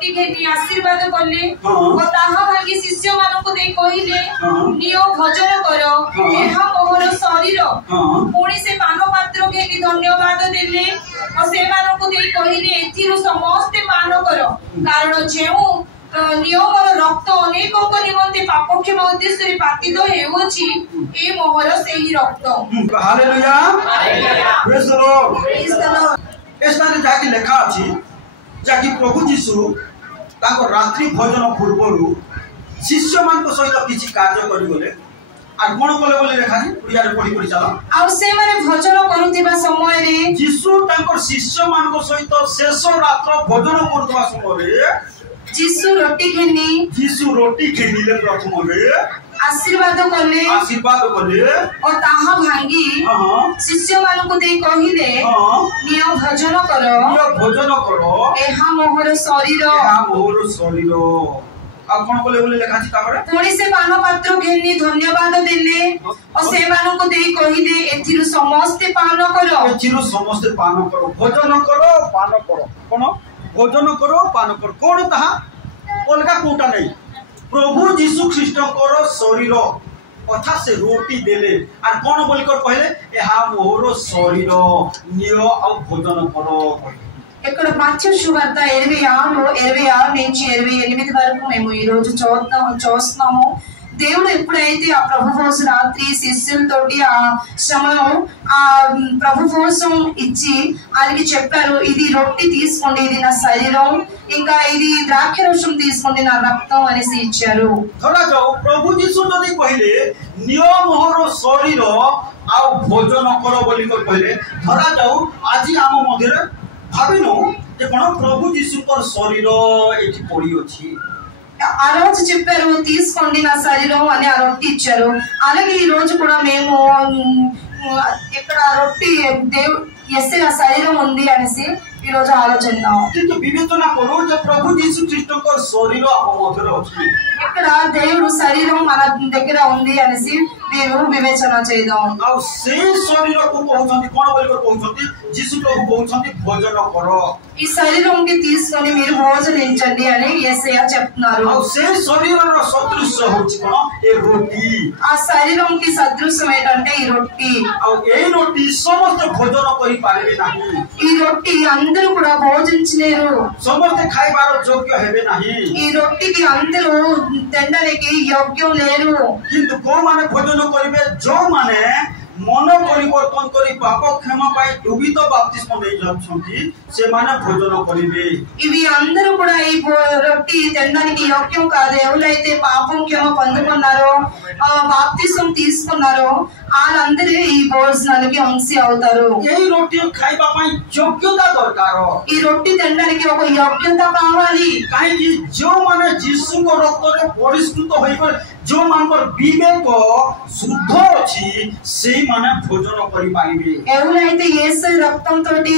रोटी घेनी आशीर्वाद कले और ताहा भागी शिष्य मानकु दे कहिले नियो भोजन करो एहा मोहर शरीर पुणी से पान पात्र घेनी धन्यवाद देले और से मानकु दे कहिले एथिरु समस्त पान करो कारण जेउ नियमर रक्त अनेकों निमंते पाप क्षमा उद्देश्य पातित हेउछि ए मोहर सेही रक्त। Hallelujah praise the lord. एस्ताने जाकी लेखा अछि जाकी प्रभु यीशु ताको रात्रि भोजन पूर्वरु शिष्य मान को सहित किछि कार्य करि गले आ कोन कले बोले लेखा अछि पुरिया रे पढी पढी चला आ से माने भोजन करुतिबा समय रे यीशु ताको शिष्य मान को सहित शेष रात्र भोजन करतबा समय रे यीशु रोटी खेनिले प्रथम रे आशीर्वाद कले और ताहा भांगी शिष्य मानकु दे कहिले नियो भोजन करो एहा मोहर शरीर आपण कोले बोले लेखा छी तापर पुणी से पान पात्र घेनी धन्यवाद देले और से मानकु दे कहिले एथिरु समस्त पान करो भोजन करो पान करो कोन भोजन करो पान करो कौन ताहा अलगा कोटा नहीं प्रभु यीशु ख्रीष्ट को शरीर कथा से रोटी देले और कौन बोल कर कहले एहा मोर शरीर नियो आ भोजन करो ఇక్కడ మత్తయి సువార్త 26 నుంచి 28 వరకు మేము ఈ రోజు చూస్తున్నాము దేవుడు ఎప్పుడైతే ఆ ప్రభు కోసం రాత్రి శిష్యులతోటి ఆ సమయం ఆ ప్రభు కోసం ఇచ్చి ఆయనకి చెప్పారు ఇది రొట్టి తీసుకోండి ఇది నా శరీరం ఇంకా ఇది ద్రాక్షరసం తీసుకోండి నా రక్తం అనేసి ఇచ్చారు ধরা যাও প্রভু যিশু যদি কইলে নিয়ম হর শরীর আ ভোজন কর বলি কইলে ধরা যাও আজি আম মধ্যে ভাবিনো যে কোন প্রভু যিশুর শরীর এটি পড়ি আছে ఆ రోజు చెప్పారు తీసుకోండి నా శరీరం అని ఆ రొట్టి ఇచ్చారు అలాగే ఈ రోజు కూడా మేము ఇక్కడ రొట్టి దేవుడు ఎస్సే ఆ శరీరం ఉంది అనేసి ఈ రోజు ఆలోచిద్దాం কিন্তু বিবেচনা করো যে প্রভু যীশু খ্রিস্টর শরীর ଆମ ମଧ୍ୟରେ ଅଛି ఇక్కడ దేవుడు శరీరం మన దగ్గర ఉంది అనేసి మేము వివేచన చేద్దాం ଆଉ ସେଇ ଶରୀରକୁ କହୁଛନ୍ତି କଣ ବୋଲି କହୁଛନ୍ତି ଯୀଶୁ ପ୍ରଭୁ କହୁଛନ୍ତି ଭୋଜନ କର ఈ శరీరంకి తీసుకొని మీరు భోజనించండి అని యేసయ్య చెప్తున్నారు ଆଉ ସେଇ ଶରୀରର ସଦୃଶ୍ୟ ହେଉଛି କଣ ଏ ରୋଟି ఆ శరీరంకి సదృశ్యం ఏంటంటే ఈ రొట్టి ଆଉ ଏଇ ରୋଟି ସମସ୍ତେ ଭୋଜନ କରି ପାରିବେ ନାହିଁ ఈ రొట్టి అందరూ కూడా భోజించలేరు ସମସ୍ତେ ଖାଇବାର ଯୋଗ୍ୟ ହେବେ ନାହିଁ ఈ రొట్టికి అందరూ తినడానికి యోగ్యం లేరు କିନ୍ତୁ କୋଉମାନେ ଭୋଜନ କରିବେ ଯୋଉମାନେ मन परिवर्तन करी पाप क्षमा पाई डूबित बाप्तिस्म नै जाउछन्ति सेमाने भोजन करिवे ఇవి అందరూ కూడా ఈ రొట్టి తినడానికి యోగ్యం కాదు ఎవరైతే పాపం క్షమ పొందుకున్నారో బాప్తిస్మం తీసుకున్నారో వాళ్ళందరూ ఈ భోజనానికి అంశి అవుతారు এই রొটি খাইবা পাই যোগ্যতা দরকার ఈ రొట్టి తినడానికి ఒక యోగ్యత కావాలి কাইকি जो माने यीशु को रक्त रे परिष्कृत होई पर जो मानकर विवेक शुद्ध अछि सेई माने भोजन करि पाइबे ఎవరైతే యేసు రక్తం తోటి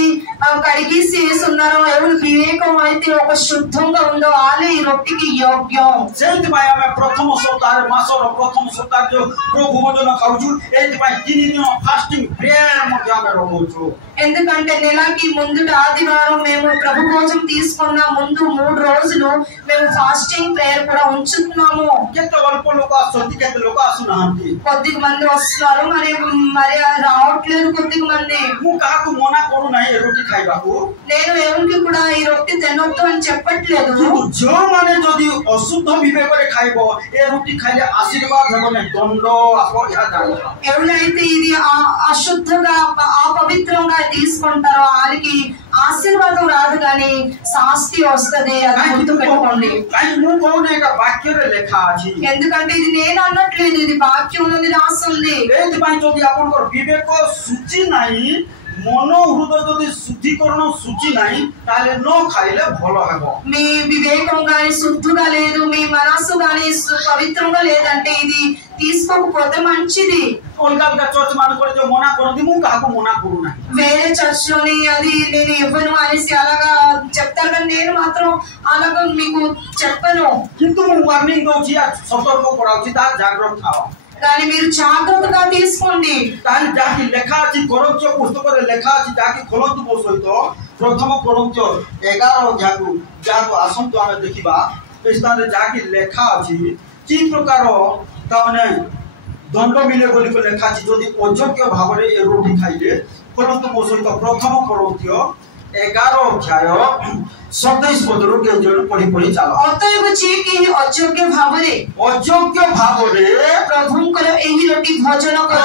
కడిగేసి ఉన్నారో ఎవరు వివేకం అయితే ఒక శుద్ధంగా ఉందో వాళ్ళే ఈ రొట్టికి యోగ్యం सेति भाई हमें प्रथम सप्ताह मासर प्रथम सप्ताह जो प्रभु भोजन खाउछु एति भाई 3 दिन फास्टिंग प्रेयर मध्ये हमें रहउछु ఎందుకంటే నెలకి ముందు ఆదివారం మేము ప్రభు భోజనం తీసుకున్న ముందు 3 రోజులు మేము ఫాస్టింగ్ ప్రేయర్ కూడా ఉంచుతున్నాము केते अल्प लोक आसुंती केते लोक आसुनांती కొద్దిగా మంది వస్తారు మరి రావట్లేదు కొద్దిగా మంది मु काहाकु मना करू नाही रोटी खाइबाकू నేను ఎవరికి కూడా ఈ రొట్టి తినొద్దు అని చెప్పట్లేదు जो माने जदी अशुद्ध विवेक रे खाइबो ए रोटी खाइले आशीर्वाद हेबने दंड आसो या जानो ఎవరైతే ఇది అశుద్ధంగా అపవిత్రంగా తీసుకుంటారో వాళ్ళకి ఆశీర్వాదం రాదు గాని శాస్తి వస్తది అది గుర్తుపెట్టుకోండి కాని ము కోనేక వాక్య రే లేఖా अछि ఎందుకంటే ఇది నేను అన్నట్లేదు ఇది వాక్యంలో రాసి ఉంది एति पई जदी आपनकर विवेक सूची नाही मन हृदय जदी शुद्धिकरण सूची नाही ताले न खाइले भलो हेबो మీ వివేకం గాని శుద్ధంగా లేదు మీ మనసు గాని పవిత్రంగా లేదంటే ఇది తీసుకోకపోతే మంచిది अलगा चर्च मान करे जो मना करंती मु काहाकु मना करू नाही వేరే చర్చ్ లోని అది నేను ఇవ్వను అనేసి అలాగా చెప్తారు కానీ నేను మాత్రం అలాగా మీకు చెప్పను किंतु मु वार्निंग दउची सतर्क कराउची ता जागरूक थाओ కానీ మీరు జాగ్రత్తగా తీసుకోండి तान जाकी लेखा अछि कोरंच पुस्तक रे लेखा अछि जाकी खोलंतु बो सहित प्रथम कोरिन्थियो 11 अध्याय को जाको आसंतु आमे देखिबा ए स्थान रे जाकी लेखा अछि कि प्रकार तामने दंड मिले बोली को लेखा अछि जदि अयोग्य भाव रे ए रोटी खाइले परंतु मो सहित प्रथम कोरिन्थियो 11 अध्याय 27 पद रो के जण पढ़ी चालो अतएव जे कि अयोग्य भाव रे प्रभुंकर एही रोटी भोजन करे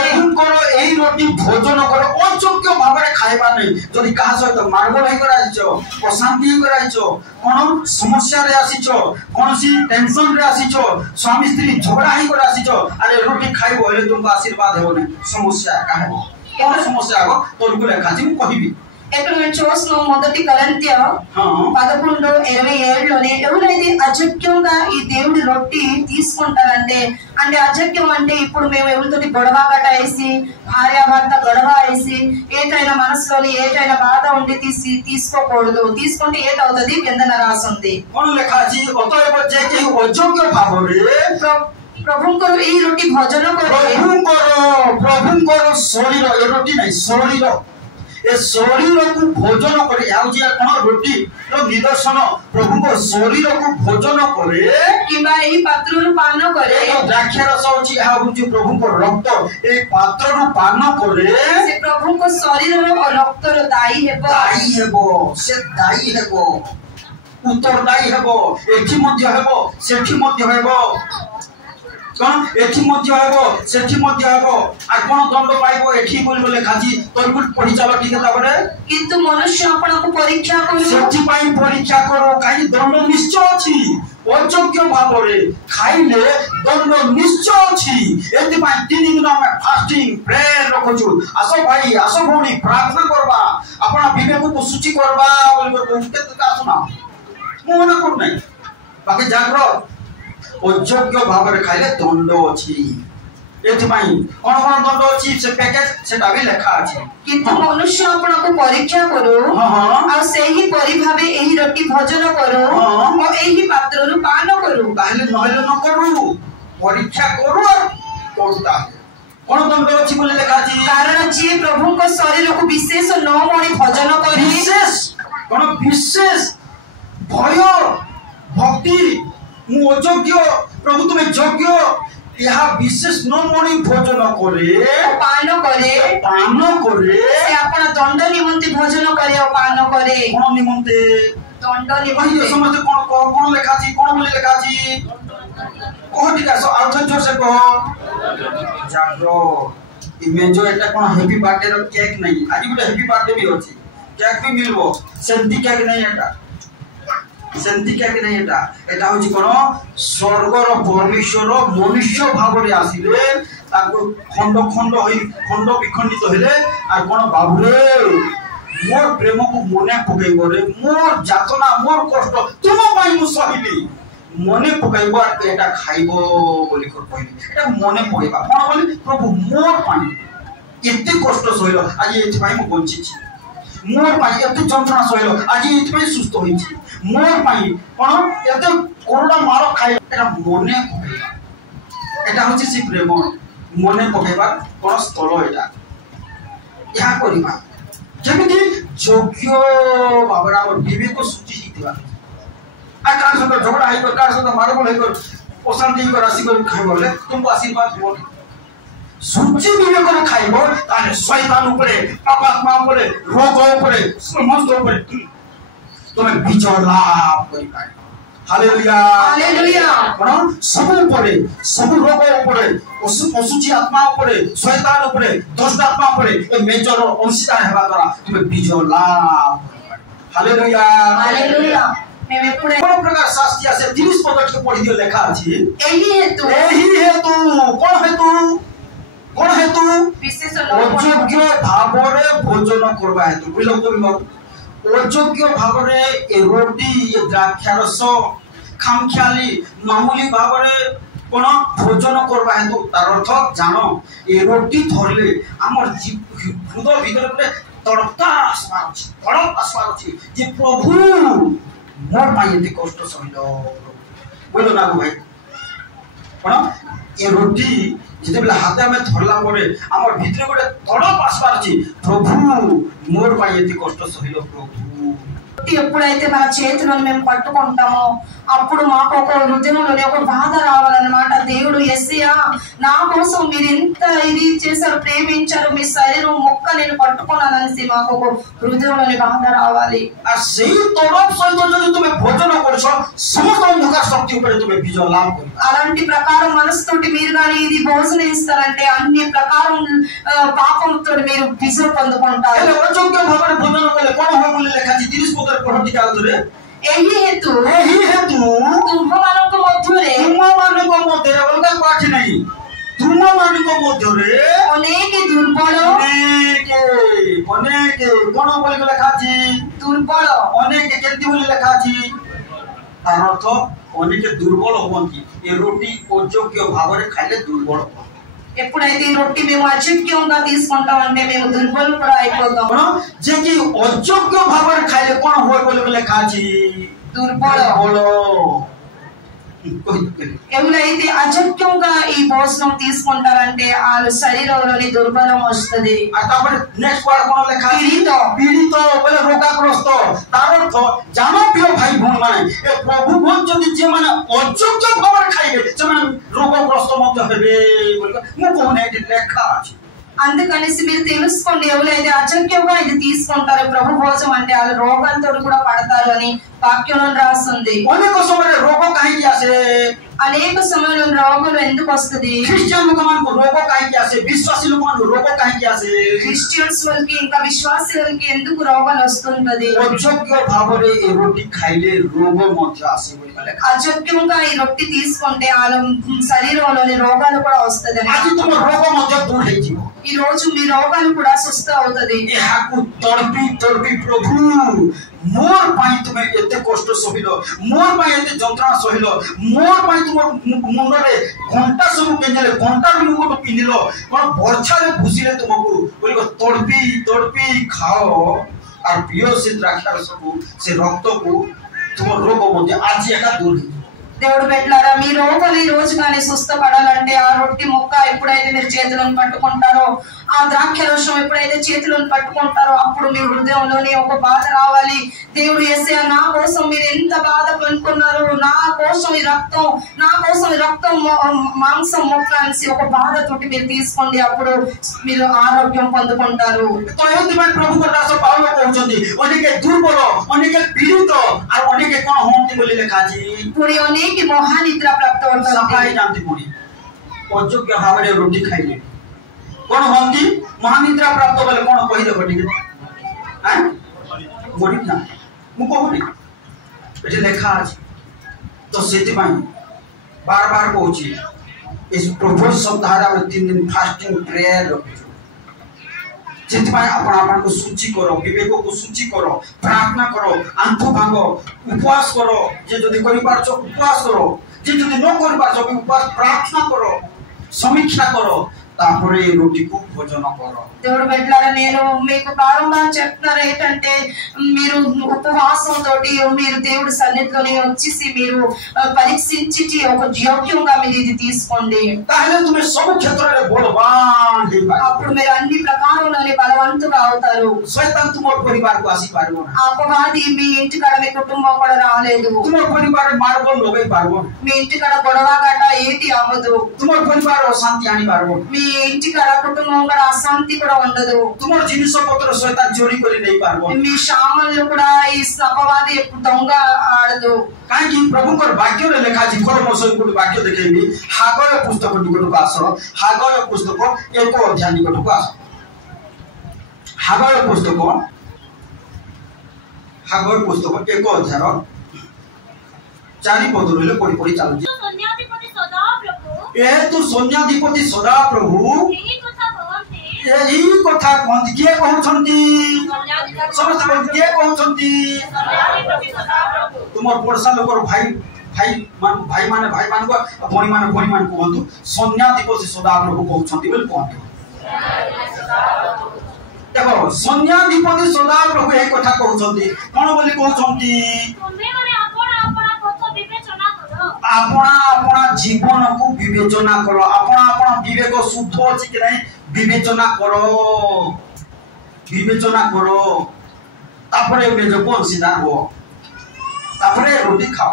अयोग्य भाव रे खाइबा नै जदि कहा सहित मारगोल हे कराइछो अशांति हे कराइछो कोन समस्या रे आसीछो कोनसी टेंशन रे आसीछो स्वामी स्त्री झगड़ा हे कर आसीछो अरे रोटी खाइबो हेले तुमको आशीर्वाद हेबो नै समस्या काहे कोन समस्या हो तोर लेखा छी कहिबी ఇక్కడ నేను చూసిన మొదటి కొరింథీ 11:27లోనే ఎవరైతే అజక్యంగా ఈ దేవుడి రొట్టి తీసుకుంటారంటే అంటే అజక్యం అంటే ఇప్పుడు మేము ఎవరితోటి గొడవ గటేసి భార్యాభర్త గొడవ వేసి ఏటైనా మనసులోని ఏటైనా బాధ ఉండి తీసుకోకూడదు తీసుకుంటే ఏదవుతుంది కిందన రాసుంది ప్రభుంకరు ఈ రొట్టి భోజన ప్రభుంకరు శరీర ఏ రొట్టి নাই శరీర ए शरीर को भोजन करे आउजिया कोन रोटी रो निदर्शन प्रभु को शरीर को भोजन करे किबा एही पात्र रो पान करे ए द्राक्ष रस होची आ होची प्रभु को रक्त ए पात्र रो पान करे से प्रभु को शरीर रो रक्त रो दाई हेबो से दाई हेबो उत्तरदायी हेबो एठी मध्य हेबो सेठी मध्य हेबो कोन एठी मध्य हेबो सेठी मध्य हेबो आ कोन दंड पाइबो एठी बोल बोले खाजी तोर गुड पढी चलो ठीक है ताबरे किंतु मनुष्य अपन को परीक्षा करू सेठी पाई परीक्षा करो काई दंड निश्चय अछि अयोग्य भाव रे खाइले दंड निश्चय अछि एति पाई 3 दिन में फास्टिंग प्रेयर रखछु आसो भाई आसो भौणी प्रार्थना करबा अपना विवेक को सूची करबा बोल को केत का सुना मोन को नै बाकी जाग्रत अयोग्य भाव रे खाइले दंड अछि एति पाई कोन कोन दंड अछि से पैकेज सेटा भी लेखा अछि किंतु मनुष्य अपन को परीक्षा करू आ सेही परि भाबे एही रोटी भोजन करू और एही पात्र रु पान करू ताहले नहले न करू परीक्षा करू तोड़ता कोन दंड अछि बोले लेखा अछि कारण जे प्रभु को शरीर को विशेष 9 मणि भोजन करी विशेष कोन विशेष भय भक्ति मु अयोग्य प्रभु तुम्हें योग्य यह विशेष 9 मणि भोजन करे पान करे से अपन दंड निमंते भोजन करे और पान करे कोन निमंते दंड निमंते समझ कोन लेखा छी कोन बोले लेखा छी कोन ठीक है अर्थ जोर से कहो जागरो इमेज एटा कोन हैप्पी बर्थडे रो केक नहीं आज गोटे हैप्पी बर्थडे भी होची केक भी मिलबो सेंती केक नहीं एटा सेंती क्या कि नहीं एटा होची कोन स्वर्ग रो परमेश्वर मनुष्य भाव रे आसीले ताको खंड खंड होई खंड विखंडित होले आ कोन बाबू रे मोर प्रेम को मने पकैबो रे मोर जातना मोर कष्ट तुम पाई मु सहिली मने पकैबो एटा खाइबो बोली कर कहली एटा मने पकैबा कोन बोली प्रभु मोर पाई एते कष्ट सहिलो आज एति पाई मु बंची छी मोर पाई एते जंत्रणा सहिलो आज एति पाई सुस्त होई छी मोर पाई कोन एते कोरोना मारो खाइ एटा मने पकैबा एटा होची सी प्रेम मने पकैबा कोन स्थल एटा या करिबा जेमिति योग्य बाबरा और विवेक सूची हितबा आ कार सत झगड़ा हाई कर कार सत मारो बोल कर अशांति कर राशि कर खाइबले तुमको आशीर्वाद हो सूची विवेक को खाइबो ताले शैतान ऊपर पापात्मा ऊपर रोग ऊपर समस्त ऊपर तुम्हें विजय लाभ करि पाए हालेलुया हालेलुया कोन सब ऊपर सब रोग ऊपर असुची आत्मा ऊपर शैतान ऊपर दुष्ट आत्मा ऊपर ए मेजर अंशदार हेबा द्वारा तुम्हें विजय लाभ हालेलुया हालेलुया मेमे पुणे कोन प्रकार शास्त्रीय से 30 पद के पढ़ि दियो लेखा अछि एही हेतु कोन हेतु विशेष अयोग्य भाव रे भोजन करबा हेतु बुझलो करिबो अयोग्य भाव रे ए रोटी ए द्राक्षारस खामख्याली मामूली भाव रे कोन भोजन करबा हेतु तार अर्थ जानो ए रोटी धरले हमर हृदय भीतर रे तड़का आसमान अछि जे प्रभु मोर पाई एते कष्ट सहिलो बोलो ना भाई कोन ए रोटी जिते बेला हाथ में धरला परे हमर भीतर गोटे तड़प आसबार छी प्रभु मोर पाई एति कष्ट सहिलो प्रभु ఎప్పుడైతే మన చేతులను మేము పట్టుకుంటామో అప్పుడు మాకు ఒక హృదయంలోని ఒక బాధ రావాలన్నమాట. దేవుడు యేసయ్యా నా కోసం మీరు ఎంత ఇది చేశారు, ప్రేమించారు, మీ శరీరం మొక్క నేను పట్టుకున్నాననేసి మాకు ఒక హృదయంలోని బాధ రావాలి. ఆ সেই তরফ সহিত যদি তুমি ভোজন করছ সমস্ত অন্ধকার শক্তি উপরে তুমি বিজয় লাভ করবে. అలాంటి ప్రకారం మనసుతోటి మీరు కానీ ఇది భోజనం ఇస్తారంటే అన్ని ప్రకారం పాపంతో మీరు విజయం పొందుకుంటారు. অযোগ্য ভাবে ভোজন করলে কোন হবে বলে লেখা আছে 30 পদের পড়তি কাগজে ଏହି ହେତୁ ତୁମ୍ଭମାନଙ୍କ ମଧ୍ୟରେ ଅଲଗା ପାଠ ନାହିଁ ତୁମମାନଙ୍କ ମଧ୍ୟରେ ଅନେକ ଦୁର୍ବଳ ଅନେକ କଣ ବୋଲି ଲେଖା ଅଛି ଦୁର୍ବଳ ଅନେକ କେମିତି ବୋଲି ଲେଖା ଅଛି ତାର ଅର୍ଥ ଅନେକ ଦୁର୍ବଳ ହୁଅନ୍ତି ଏ ରୋଟି ଅଯୋଗ୍ୟ ଭାବରେ ଖାଇଲେ ଦୁର୍ବଳ ହୁଅନ୍ତି. ఎప్పుడైతే ఈ రొట్టి మేము అయోగ్యంగా తీసుకుంటామంటే మేము దుర్బలం కూడా అయిపోతాం. যে কি অযোগ্য ভাবে খাইলে কোন হয় বলে লেখা আছে দুর্বল ఎవరైతే అయోగ్యంగా ఈ భోజనం తీసుకుంటారంటే వాళ్ళ శరీరంలోని దుర్బలం వస్తుంది. నెక్స్ట్ వర్డ్ কোন লেখা পীড়িত পীড়িত বলে রোগাগ্রস্ত তার অর্থ জানো প্রিয় ভাই বোন মানে এ প্রভু বলছেন যে মানে অযোগ্য ভাবে খাইবে ସେମାନେ রোগগ্রস্ত মধ্যে হবে বলে ମୁଁ কোন এটি লেখা আছে. అందుకనేసి మీరు తెలుసుకోండి ఎవరైతే అయోగ్యంగా ఇది తీసుకుంటారో ప్రభు భోజనం అంటే వాళ్ళు రోగాలతో కూడా పడతారు అని వాక్యంలో రాస్తుంది. অনেক সময় রোগ কাহিকি আসে అనేక సమయంలో రోగులు ఎందుకు వస్తుంది క్రిస్టియన్ లోకମାନଙ୍କୁ రోగ కాహికి আসে విశ్వాసీ లోకମାନଙ୍କୁ రోగ కాహికి আসে క్రిస్టియన్స్ వాళ్ళకి ఇంకా విశ్వాసీలకి ఎందుకు రోగాలు వస్తుంటది অযোগ্য ভাবে এই রুটি খাইলে রোগ মধ্যে আসে বলে লেখা అయోగ్యంగా ఈ రొట్టి తీసుకుంటే వాళ్ళ శరీరంలోని రోగాలు కూడా వస్తది. আজি তোমার রোগ মধ্যে দূর হইଯିବ ఈ రోజు మీ రోగాలు కూడా సుస్థ అవుతది. এহাকু তড়পি তড়পি প্রভু মোর পাই তুমি এতে কষ্ট সহিল মোর পাই এতে যন্ত্রণা সহিল মোর পাই তোমার মুন্ডরে ঘন্টা সব কেঞ্জলে ঘন্টার মুকুট পিনিল কোন বর্ষারে ভুসিলে তোমাকে বলিব তড়পি তড়পি খাও আর পিও সে দ্রাক্ষার সবু সে রক্তকু তোমার রোগ মধ্যে আজি একা দূর হইଯିବ. దేవుడు పెట్టారా మీ రోగాలు ఈ రోజు కానీ స్వస్థపడాలంటే ఆ రొట్టి మొక్క ఎప్పుడైతే మీరు చేతులను పట్టుకుంటారో ఆ ద్రాక్ష రసం ఎప్పుడైతే చేతులను పట్టుకుంటారో అప్పుడు మీ హృదయంలోని ఒక బాధ రావాలి. దేవుడు యేసయ్యా నా కోసం మీరు ఎంత బాధ పడుకున్నారు నా కోసం ఈ రక్తం మాంసం మొక్క అనేసి ఒక బాధతోటి మీరు తీసుకోండి అప్పుడు మీరు ఆరోగ్యం పొందుకుంటారు. ప్రభుత్వ రాష్ట్ర పాలన కହୁଛନ୍ତି অনেকে দুর্বল অনেকে পীড়িত আর অনেকে কোন হন্তি বলি লেখা আছে পুরি অনেক মহানিদ্রা প্রাপ্ত সবাই জানতে পড়ি অযোগ্য ভাবে রুটি খাইলে কোন হন্তি মহানিদ্রা প্রাপ্ত বলে কোন কই দেব ঠিক হ্যাঁ মরি না মু কহুনি এটি লেখা আছে তো সেতিপাই বার বার কହୁছি এই প্রভু সপ্তাহে আমরা 3 দিন ফাস্টিং প্রেয়ার রখুଛୁ যেতিপাই আপন আপনକୁ सूची करो विवेकକୁ सूची करो प्रार्थना करो आंखो भांगो उपवास करो जे जदी करि पारछो उपवास करो जे जदी न करि पारछो उपवास प्रार्थना करो समीक्षा करो तापरे रोटी को भोजन करो. దేవుడు పెట్టారా నేను మీకు ప్రారంభంగా చెప్తున్నారు ఏంటంటే మీరు ఉపవాసంతో మీరు దేవుడి సన్నిధిలోనే వచ్చేసి మీరు పరీక్షించి ఒక యోగ్యంగా మీరు ఇది తీసుకోండి. তাহলে তুমি সব ক্ষেত্রে বলবান হইবা అప్పుడు మీరు అన్ని ప్రకారంలోనే బలవంతుగా అవుతారు. শয়তান তোমার পরিবারకు আসি পারবো না అపవాది మీ ఇంటికాడ మీ కుటుంబం కూడా రాలేదు. তোমার পরিবারে মারবল লগাই পারবো మీ ఇంటికాడ గొడవ గట ఏటి అవ్వదు. তোমার পরিবার অশান্তি আনি পারবো మీ ఇంటికాడ కుటుంబం కూడా అశాంతి కూడా ఉండదు. তোমার জিনিসপত্র শয়তান চুরি করে নেই পারবো మీ సామాన్లు కూడా ఈ అపవాది దొంగ ఆడదు. কারণ প্রভুঙ্কর বাক্যরে লেখা আছে কর্মশয় কোন বাক্য দেখেবি হাগয় পুস্তক নিকটକୁ আস হাগয় পুস্তক 1 অধ্যায় নিকটକୁ আস হাগয় পুস্তক 1 অধ্যায় 4 পদ রইলে পড়ি পড়ি চালুছি এ তু সৈন্যাধিপতি সদা প্রভু এই কথা কহନ୍ତି কিଏ କହୁଛନ୍ତି ସମସ୍ତେ କହନ୍ତି କିଏ କହୁଛନ୍ତି ତୁମର ପଡ଼ୋଶା ଲୋକର ଭାଇ ମାନେ ଭଉଣୀ ମାନେ କୁହନ୍ତୁ ସୈନ୍ୟାଧିପତି ସଦାପ୍ରଭୁ କହୁଛନ୍ତି ବୋଲି କୁହନ୍ତୁ. ଦେଖ ସୈନ୍ୟାଧିପତି ସଦାପ୍ରଭୁ ଏହି କଥା କହୁଛନ୍ତି କଣ ବୋଲି କହୁଛନ୍ତି আপনা আপনা जीवन को विवेचना करो आपण आपण विवेक शुद्ध अछि कि नहीं विवेचना करो तापरे मेजो कोन सीधा हो तापरे रोटी खाओ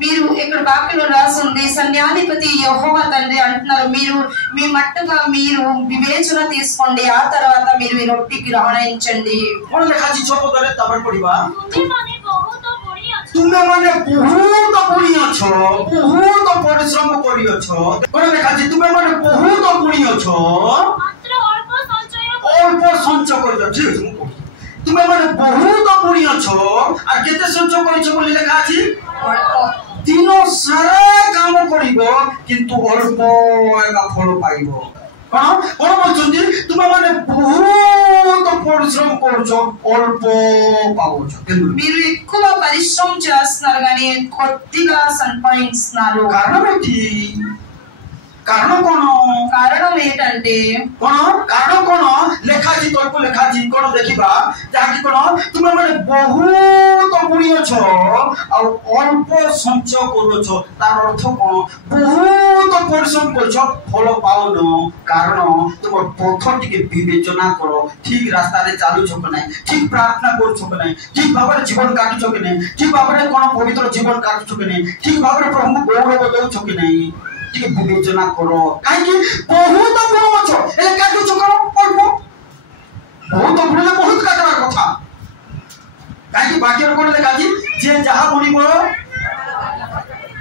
మీరు ఇక్కడ వాక్యంలో రాసి ఉంది సన్యాధిపతి యెహోవా తండ్రి అంటున్నారు మీరు మీ మట్టుగా మీరు వివేచన తీసుకోండి ఆ తర్వాత మీరు ఈ రొట్టికి రాణించండి কোন লেখা আছে ছোট করে তারপর পড়িবা तुमे माने बहुत बुढ़ी अछो बहुत परिश्रम करी अछो कोन লেখा আছে তুমি মানে বহুত বুড়ি अछो मात्र অল্প সঞ্চয় করি ঠিক আছে তুমি মানে বহুত বুড়ি अछो আর কেতে সঞ্চয় করিছো বলি লেখা আছে दिन सारा काम करिब किंतु अल्प एका फल पाइब कोन कोन बोलछन्ती तुमे माने बहुत परिश्रम करछो अल्प पावछो किंतु మీరు ఎక్కువ పరిశ్రమ చేస్తున్నారు గాని కొద్దిగా సంపాదిస్తున్నారు కారణం ఏంటంటే कारण कोन लेखा जी तोको लेखा जी कोन देखिबा जाकी कोन तुमे माने बहुत बुढ़ी अछो आ अल्प संचय करछो तार अर्थ कोन बहुत परिश्रम करछो फल पाउनो कारण तुम पथ टिके विवेचना करो ठीक रास्ता रे चालू छो कि नहीं ठीक प्रार्थना कर छो कि नहीं ठीक भाबरे जीवन काटू छो कि नहीं ठीक भाबरे कोन पवित्र जीवन काटू छो कि नहीं ठीक भाबरे प्रभु को गौरव दउ छो कि नहीं ठीक विवेचना करो काहे बहुत बुढ़ो अछो ए काटू छो करो अल्प बहुत बुढ़ले बहुत काटबार कथा काहे बाकी कोन लेखा जी जे जहा बुढ़ीबो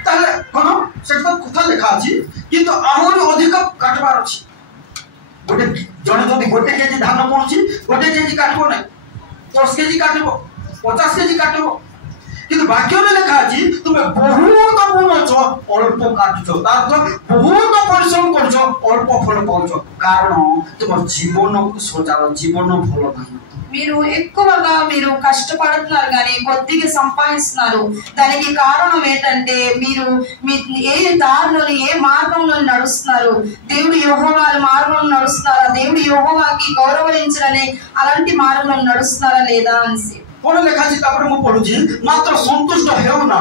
ताले कोन सेटा कथा लेखा अछि किंतु आहुरी अधिक काटबार अछि गोटे जने जदि गोटे केजी धान पहुंची गोटे केजी काटबो नै 10 केजी काटबो 50 केजी काटबो किंतु वाक्य में लिखा अछि तुमे बहुत बुढ़ो छो अल्प काटछो तार बहुत परिश्रम करछो अल्प फल पाउछो कारण तुम जीवन को सोचारो जीवन भलो नाही మీరు ఎక్కువగా మీరు కష్టపడుతున్నారు కానీ కొద్దిగా సంపాదిస్తున్నారు దానికి కారణం ఏంటంటే మీరు ఏ దారిలో ఏ మార్గంలో నడుస్తున్నారు దేవుడు యెహోవా మార్గంలో నడుస్తున్నారా దేవుడు యెహోవాకి గౌరవించాలని అలాంటి మార్గంలో నడుస్తున్నారా లేదా అని कोन लेखा छी तापर मु पढुची मात्र संतुष्ट हेउ ना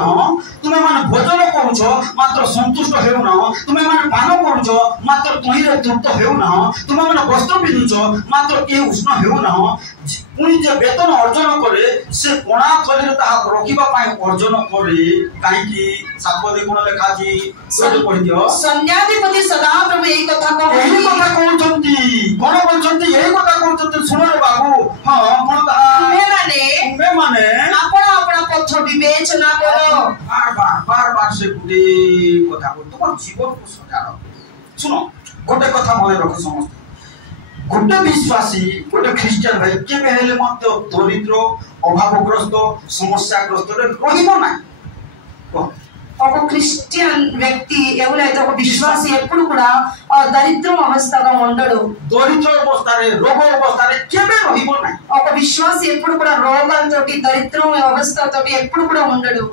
तुमे माने भोजन करूछो मात्र संतुष्ट हेउ ना तुमे माने पान करूछो मात्र तोहिरे तृप्त हेउ ना तुमे माने वस्त्र पिनुछो मात्र के उष्ण हेउ ना पुनी जे वेतन अर्जन करे से कोणा थलीरे ताहा रखिबा पाए अर्जन करे काहे कि सापदे कोन लेखा छी सोजे पढि दियो सन्याधिपति सदा प्रभु एई कथा कहउछंती कोन बोलछंती एई कथा कहउछंती सुनो रे बाबू हां कोन ताहा माने आपण आपण पथ विवेचना करो बार बार से गुटे कथा को तुम जीवन को सजाओ सुनो गोटे कथा मने रखो समस्त गोटे विश्वासी गोटे ख्रिस्टियन भाई के बेहेले मत दरिद्र अभावग्रस्त समस्याग्रस्त रे रहिबो ना ఒక క్రిస్టియన్ వ్యక్తి ఎవరైతే ఒక విశ్వాసి ఎప్పుడు కూడా దరిద్రం అవస్థగా ఉండడు దరిద్ర అవస్థరే రోగ అవస్థరే కేబే రహిబో నా ఒక విశ్వాసి ఎప్పుడు కూడా రోగాలతోటి దరిద్రం అవస్థతోటి ఎప్పుడు కూడా ఉండడు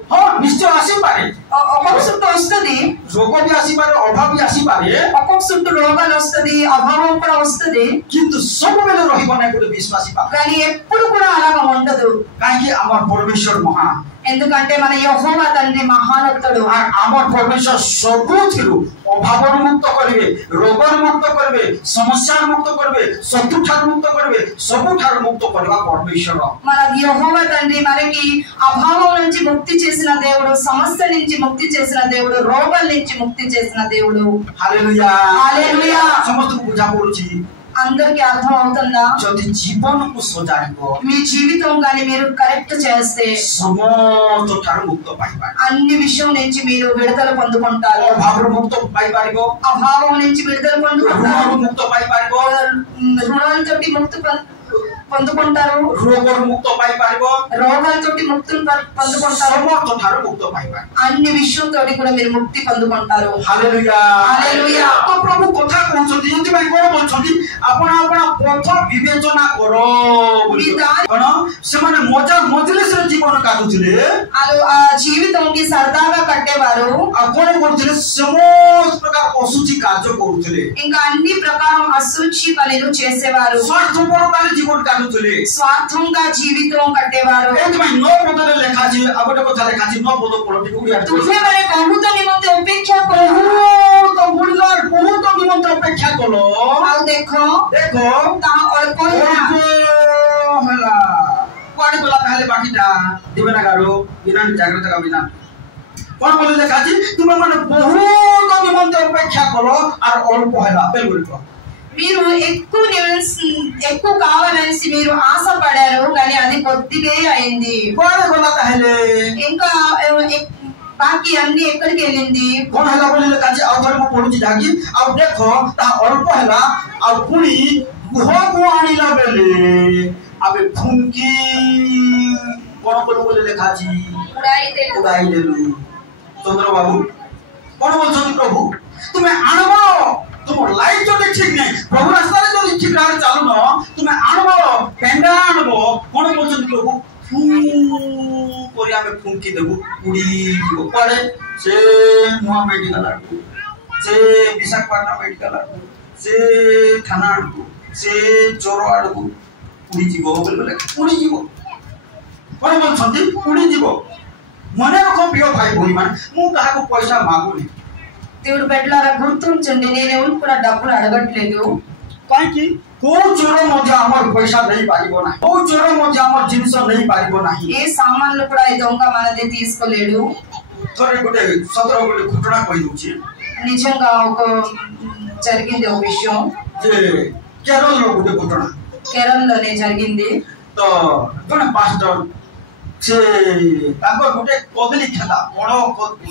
నిశ్చయ ఆసి పారే ఒక్కొక్క సుట్టు వస్తది రోగ బి ఆసి పారే అభావ బి ఆసి పారే ఒక్కొక్క సుట్టు రోగాలు వస్తది అభావం కూడా వస్తది কিন্তু ସବୁବେଳେ ରହିବ ନା ଗୋଟେ ବିଶ୍ୱାସୀ ପାଖ కానీ ఎప్పుడు కూడా అలాగా ఉండదు କାହିଁକି ଆମର ପରମେଶ୍ୱର ମହାନ ఎందుకంటే మన యెహోవా తండ్రి మహానతుడు ଆମର ପରମେଶ୍ୱର ସବୁଥିରୁ ଅଭାବରୁ ମୁକ୍ତ କରିବେ ରୋଗରୁ ମୁକ୍ତ କରିବେ ସମସ୍ୟାରୁ ମୁକ୍ତ କରିବେ ଶତ୍ରୁଠାରୁ ମୁକ୍ତ କରିବେ ସବୁଠାରୁ ମୁକ୍ତ କରିବା ପରମେଶ୍ୱର మన యెహోవా తండ్రి మనకి అభావం నుంచి ముక్తి చేసిన దేవుడు సమస్య నుంచి ముక్తి చేసిన దేవుడు రోగాల నుంచి ముక్తి చేసిన దేవుడు హల్లెలూయా హల్లెలూయా ସମସ୍ତଙ୍କୁ ବୁଝା ପଡୁଛି అందరికి అర్థం అవుతుందా ଯଦି ଜୀବନକୁ ସଜାଡ଼ିବ మీ జీవితం గాని మీరు కరెక్ట్ చేస్తే ସମସ୍ତ ଠାରୁ ମୁକ୍ତ ପାଇପାରିବ అన్ని విషయం నుంచి మీరు విడుదల పొందుకుంటారు ଅଭାବରୁ ମୁକ୍ତ ପାଇପାରିବ అభావం నుంచి విడుదల పొందుకుంటారు ଋଣରୁ ମୁକ୍ତ ପାଇପାରିବ రుణాలతోటి ముక్తి పొందుకుంటారు రోగରୁ ముక్త పాయిପାରିବ రోగాలతోటి ముక్తి పొందుకుంటారు సమస్త ଠାରୁ ముక్ତ ପାଇପାରିବ అన్ని విషయంతోటి కూడా మీరు ముక్తి పొందుకుంటారు హల్లెలూయా హల్లెలూయా तो प्रभु कथा कहउछथि यदि भाई कोन बोलछथि आपण आपण पथ विवेचना करो कोन से माने मजा मजलिस रे जीवन काटुथिले आ जीविతం की సరదాగా కట్టేవారు आ कोन करथिले समस्त प्रकार असुचि कार्य करथिले ఇంకా అన్ని ప్రకారం అశుచి పనులు చేసేవారు स्वार्थ परकाले जीवन काटुथिले ଚାଲୁଥିଲେ ସ୍ୱାର୍ଥଙ୍କା ଜୀବିତ କଟେବାର ଏଥିପାଇଁ 9 ପଦରେ ଲେଖା ଅଛି ଆଉ ଗୋଟେ କଥା ଲେଖା ଅଛି 9 ପଦ ପଢିକି ଓଡ଼ିଆ ତୁମେମାନେ ବହୁତ ନିମନ୍ତେ ଅପେକ୍ଷା କର ବହୁତ ବୁଲିଲାର ବହୁତ ନିମନ୍ତେ ଅପେକ୍ଷା କଲ ଆଉ ଦେଖ ତାହା ଅଳ୍ପ ହେଲା କୁଆଡେ ଗଲା ତାହେଲେ ବାକିଟା ଦିବେ ନା ଗାରୁ ବିନା ଜାଗ୍ରତ କା ବିନା କଣ ବୋଲି ଲେଖା ଅଛି ତୁମେ ମାନେ ବହୁତ ନିମନ୍ତେ ଅପେକ୍ଷା କଲ আর অল্প ହେଲା বেলগুলি কো మీరు ఎక్కువ కావాలనేసి మీరు ఆశపడారు కానీ అది కొద్దిగా అయింది କୁଆଡେ ଗଲା ତାହେଲେ ఇంకా బాకీ అన్ని ఎక్కడికి వెళ్ళింది କଣ ହେଲା ବୋଲି ଲେଖା ଅଛି ଆଉ ଥରେ ମୁଁ ପଢୁଛି ଯାକି ଆଉ ଦେଖ ତାହା ଅଳ୍ପ ହେଲା ଆଉ ପୁଣି ଗୃହକୁ ଆଣିଲା ବେଳେ ଆବେ ଫୁଙ୍କି କଣ କଲୁ ବୋଲି ଲେଖା ଅଛି ଉଡାଇ ଦେଲୁ ଚନ୍ଦ୍ର ବାବୁ କଣ ବୋଲଛନ୍ତି ପ୍ରଭୁ ତୁମେ ଆଣବ तुम लाइफ जो ठीक नहीं प्रभु रास्ता रे जो ठीक राह चालू न तुम आनबो पेंडा आनबो कोन बोलछन प्रभु फू कोरिया में फुंकी देबु उड़ी जीवो पड़े से मुआ मेडिकल आडू से विशाखापट्टनम मेडिकल आडू से थाना आडू से चोरो आडू उड़ी जीवो बोले उड़ी जीवो कोन बोलछन उड़ी जीवो मने रखो प्रिय भाई भई मान मु काहा को पैसा मागुनी దేవుడు బిడ్డలారా గుర్తుంచండి నేను ఎవరు కూడా డబ్బులు అడగట్లేదు काहे को चोर मध्य हमर पैसा नहीं पाइबो ना को चोर मध्य हमर जिंस नहीं पाइबो नाही ఏ సామాన్లు కూడా ఈ దొంగ మనది తీసుకోలేడు थोड़े गोटे सदर गोटे घटना कहि दूची నిజంగా ఒక జరిగింది ఒక విషయం जे केरल रो गोटे घटना కేరళలోనే జరిగింది तो जने पास्टर से तांको गोटे कदली खेता बड़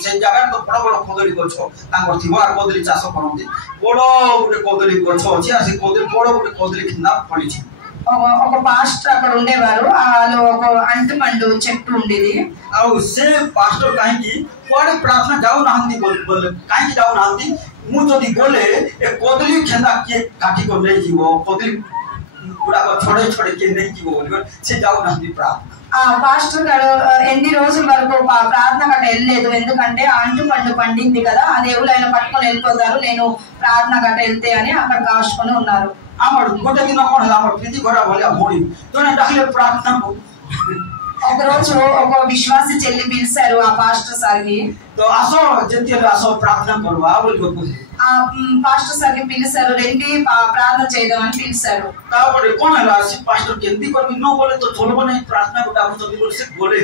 से जगह तो बड़ बड़ कदली गछ तांको थिवार कदली चाष करंती बड़ गोटे कदली गछ अछि आ से कदली बड़ गोटे कदली खिंदा फळी छि ఒక పాస్టర్ అక్కడ ఉండేవారు ఆలో ఒక అంటుపండు చెట్టు ఉండేది आ से पास्टर काहे की कोडे प्रार्थना जाऊ नाहंती बोल काहे की जाऊ नाहंती मु जदी बोले ए कदली खेंदा के काठी को नै जीवो कदली गुडा को छोड़े छोड़े के नै जीवो बोल से जाऊ नाहंती प्रार्थना ఆ పాస్టర్ గారు ఎన్ని రోజుల వరకు ప్రార్థన గట్ట వెళ్ళలేదు ఎందుకంటే ఆ అంటుపండు పండింది కదా ఆ దేవుళ్ళు ఆయన పట్టుకొని వెళ్ళిపోతారు నేను ప్రార్థన గట్ట వెళ్తే అని అక్కడ కాచుకొని ఉన్నారు आमर गोटे दिन कोन हला आमर प्रीति घरा भलिया भोडी तोने डाकले प्रार्थना को ఒక రోజు ఒక విశ్వాసి చెల్లి పిలిచారు ఆ పాస్టర్ సార్కి तो आसो जति आसो प्रार्थना करवा बोल को ఆ పాస్టర్ సార్కి పిలిచారు రండి ప్రార్థన చేద్దాం అని పిలిచారు तापरे कोन हला से पास्टर केंदी करबी न बोले तो चलबो नहीं प्रार्थना को डाकू तो बोले से बोले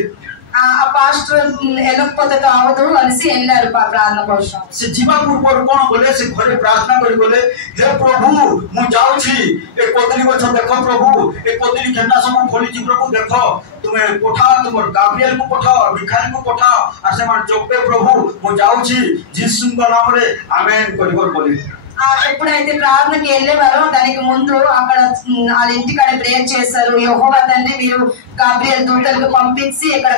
ఆ పాస్టర్ వెళ్ళకపోతే అవదు అనేసి వెళ్ళారు ప్రార్థన కోసం से जीवा पूर्व कोन बोले से घरे प्रार्थना करी बोले हे प्रभु मु जाऊ छी ए कोदली गछ देखो प्रभु ए कोदली खेंडा सब खोली जी प्रभु देखो तुमे पठा तुमर गाब्रिएल को पठाओ मिखाइल को पठाओ आ से मार जोपे प्रभु मु जाऊ छी यीशु के नाम रे आमेन करिवर बोले ఎప్పుడైతే ప్రార్థనకి వెళ్ళేవారో దానికి ముందు అక్కడ వాళ్ళ ఇంటికాడ ప్రేయర్ చేశారు యెహోవా తండ్రి మీరు గాబ్రియల్ దూతలకు పంపించి ఇక్కడ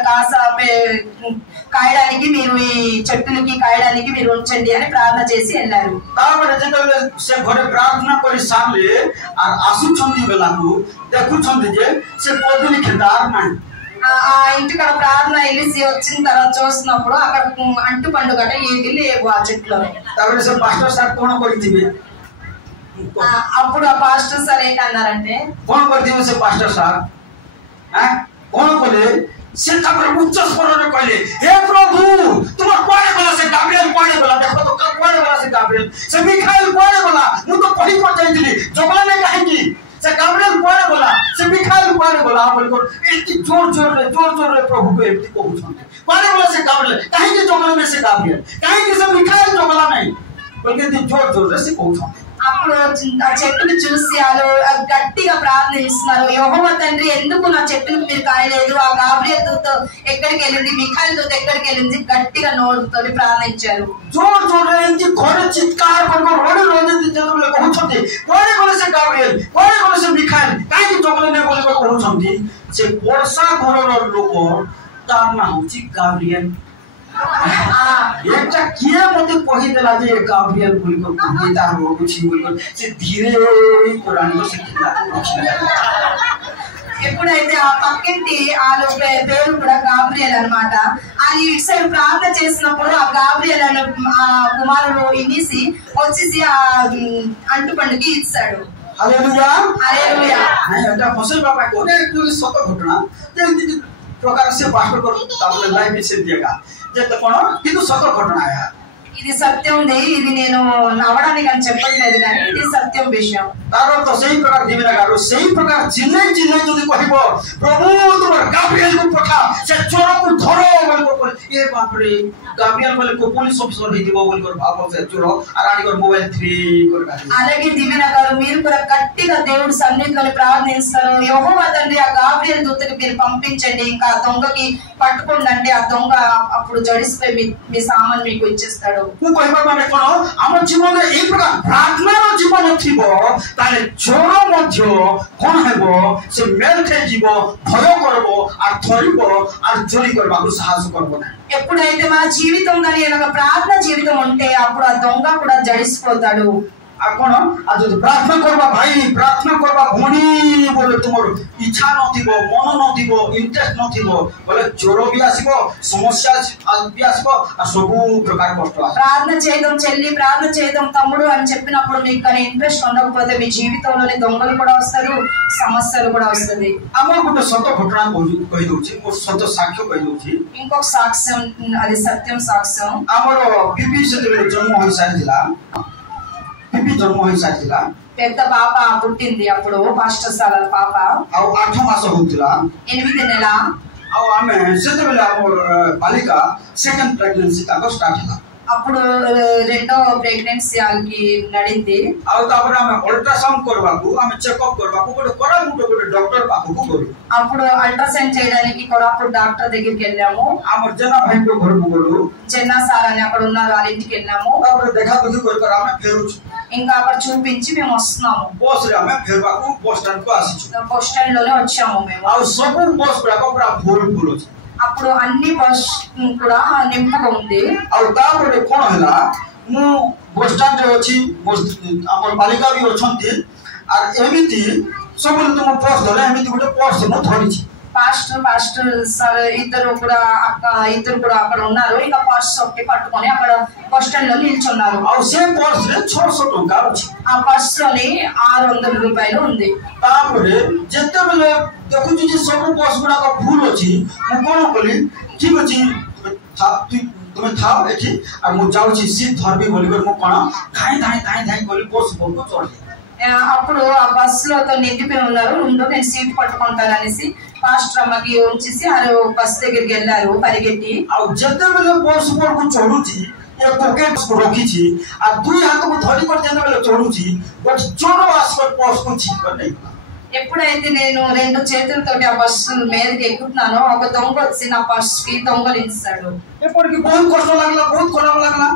కాయడానికి మీరు ఈ చెట్టులకి కాయడానికి మీరు ఉంచండి అని ప్రార్థన చేసి వెళ్ళారు तापर जेतले से घरे प्रार्थना करी सामले आ आसु छंदी बेलाकू देखु छंदी जे से कोदली खेदार नाही ఆ ఇంటికాడ ప్రార్థన వెళ్ళి వచ్చిన తర్వాత చూసినప్పుడు అక్కడ అంటు పండు గట్ట ఏది లేవు ఆ చెట్లో तापर से पास्टर साहब कोन करिथिबे అప్పుడు ఆ పాస్టర్ సార్ ఏంటన్నారంటే कोन करिथिबे से पास्टर साहब हैं कोन बोले से तापर उच्च स्वर रे कहले हे प्रभु तुम कोने बोला से गाब्रिएल कोने बोला देखो तो कोने बोला से गाब्रिएल से मिखाइल कोने बोला मु तो पढ़ी पर जाइली जोगला ने काहे की से गाब्रिएल कोने बोला से मिखाइल कोने बोला बोल को इतनी जोर जोर रे प्रभु को एती कहू छन कोने बोला से गाब्रिएल काहे की जोगला में से गाब्रिएल काहे की से मिखाइल जोगला नहीं बोल के जोर रे से कहू छन అప్పుడు ఆ చెట్టును చూసి వాళ్ళు గట్టిగా ప్రార్థిస్తున్నారు యెహోవా తండ్రి ఎందుకు నా చెట్టుకు మీరు కాయలేదు ఆ గాబ్రియల్ దూత ఎక్కడికి వెళ్ళింది మిఖాయిల్ దూత ఎక్కడికి వెళ్ళింది గట్టిగా నోరుతో ప్రార్థించారు जोर जोर रे एंती घरे चित्कार करको रोडे रोडे जेतले कहउछन्ती कोने बोले से गाब्रिएल कोने बोले से मिखाइल काहे की जोगले ने बोले कहउछन्ती से वर्षा घरर लोक तार ना होची गाब्रिएल एकटा किए मते कहि देला जे गाब्रिएल बोली को गीता हो कुछि बोली को से धीरे कुरान को से खिला ఎప్పుడైతే ఆ పక్కింటి వాళ్ళు పేరు కూడా గాబ్రియల్ అన్నమాట ఆయన ఇటు సైడ్ ప్రార్థన చేసినప్పుడు ఆ గాబ్రియల్ అనే ఆ కుమారుడు ఇనిసి వచ్చేసి ఆ అంటుపండుకి ఇచ్చాడు हालेलुया हालेलुया नहीं एटा फसल बाबा को ने एक्चुअली सत घटना जे प्रकार से बात कर तापले लाइफ से दिएगा जे तो कोन किंतु सत घटना है ఇది సత్యం ఇది నేను నవ్వడానికి అని చెప్పట్లేదు కానీ ఇది సత్యం విషయం तारो तो सही प्रकार दिवेना गारो सही प्रकार जिन्ने जिन्ने जदी कहबो प्रभु तुमर गाब्रिएल को पठा से चोर को धरो बोल को ए बाप रे गाब्रिएल बोले को पुलिस ऑफिसर हे दिबो बोल कर भागो से चोर आरानी कर मोबाइल 3 कर అలాగే దివ్యన గారు మీరు కూడా గట్టిగా దేవుడి సన్నిధిలో ప్రార్థిస్తారు యెహోవా తండ్రి ఆ గాబ్రియేల్ దూతకి మీరు పంపించండి ఇంకా దొంగకి పట్టుకోండి అంటే ఆ దొంగ అప్పుడు జడిసిపోయి మీ సామాన్ మీకు ఇచ్చేస్తాడు ମୁଁ କହିବା ମାନେ କଣ ଆମ ଜୀବନରେ ଏଇ ପ୍ରକାର ପ୍ରାର୍ଥନାର ଜୀବନ ଥିବ ତାହେଲେ ଚୋର ମଧ୍ୟ କଣ ହେବ ସେ ମେଲ ଖାଇଯିବ ଭୟ କରିବ ଆଉ ଧରିବ ଆଉ ଚୋରି କରିବାକୁ ସାହସ କରିବ ନାହିଁ ఎప్పుడైతే మన జీవితం కానీ ఇలాగ ప్రార్థన జీవితం ఉంటే అప్పుడు ఆ దొంగ కూడా జడిసిపోతాడు आ कोन आ जो प्रार्थना करबा भाई प्रार्थना करबा भणी बोले तुमर इच्छा नथिबो मन नथिबो इंटरेस्ट नथिबो बोले चोर भी आसीबो समस्या भी आसीबो आ सब प्रकार कष्ट आसीबो ప్రార్థన చేయడం చెల్లి ప్రార్థన చేయడం తమ్ముడు అని చెప్పినప్పుడు మీకు కానీ ఇంట్రెస్ట్ ఉండకపోతే మీ జీవితంలోనే దొంగలు కూడా వస్తారు సమస్యలు కూడా వస్తది हमर गुटे सत्य घटना कहि दोछि मोर सत्य साक्ष्य कहि दोछि ఇంకొక సాక్ష్యం అది సత్యం సాక్ష్యం हमर बीबी से जन्म होई सारिला बीबी जन्म होई सारिला పెద్ద పాప పుట్టింది అప్పుడు పాస్టర్ సాల పాప आ 8 मास होतिला 8 నెల आ आमे सेते बेला हमर बालिका सेकंड प्रेगनेंसी ताको स्टार्ट हला అప్పుడు రెండో ప్రెగ్నెన్సీ ఆల్కి నడింది आ तापर आमे अल्ट्रासाउंड करबाकू आमे चेकअप करबाकू गोटे कोरापुट डॉक्टर पाखकू गलु అప్పుడు అల్ట్రాసౌండ్ చేయడానికి కొరాపుట్ డాక్టర్ దగ్గరికి వెళ్ళాము हमर जना भाई को घर को गलु జన్నా సార్ అని అక్కడ ఉన్నారు వాళ్ళ ఇంటికి వెళ్ళాము तापर देखा देखी कर आमे फेरुछु ఇంకా అక్కడ చూపించి మేము వస్తున్నాము बस रे आमे फेरबाकू बस स्टैंड को आसीछु బస్ స్టాండ్ లోనే వచ్చాము మేము आ सब बस पूरा फुल फुल अछि అప్పుడు అన్ని బస్ కూడా నింపుగా ఉంది आ तापर कोन हला मु बस स्टैंड रे अछि हमर बालिका भी अछंती आर एमिति सब तुम पर्स धरे एमिति गोटे पर्स मु धरिछि పాస్టర్ సార్ ఇద్దరు కూడా అక్కడ ఉన్నారు ఇంకా పర్స్ ఒకటి పట్టుకొని అక్కడ బస్ స్టాండ్ లో నిల్చున్నారు आ से पर्स रे 600 टका अछि ఆ పర్స్ లోని 600 రూపాయలు ఉంది तापरे जते बेले देखु जे सब बस गुडा का फुल अछि मु कोन कली ठीक अछि तुम था एठी आ मु जाउ छी सीट धरबी बोली कर मु कोन धाई बोली बस को चढ़ అప్పుడు ఆ బస్ లో నిండిపోయి ఉన్నారు నేను సీట్ పట్టుకుంటాను అనేసి పాస్టర్ అమ్మకి ఉంచేసి ఆ బస్ దగ్గరికి వెళ్ళారు పరిగెట్టి आ जते बेले बस को चढ़ुची ए पॉकेट को रखी आ दुई हाथ को धरी कर जते बेले चढ़ुची बट चोर आस पर पर्स को छी कर नहीं ఎప్పుడైతే నేను రెండు చేతులతోటి ఆ బస్సు మీదకి ఎక్కుతున్నానో ఒక దొంగ వచ్చి నా పర్స్ కి దొంగలించాడు एपड़ की बहुत कष्ट लागला बहुत खराब लागला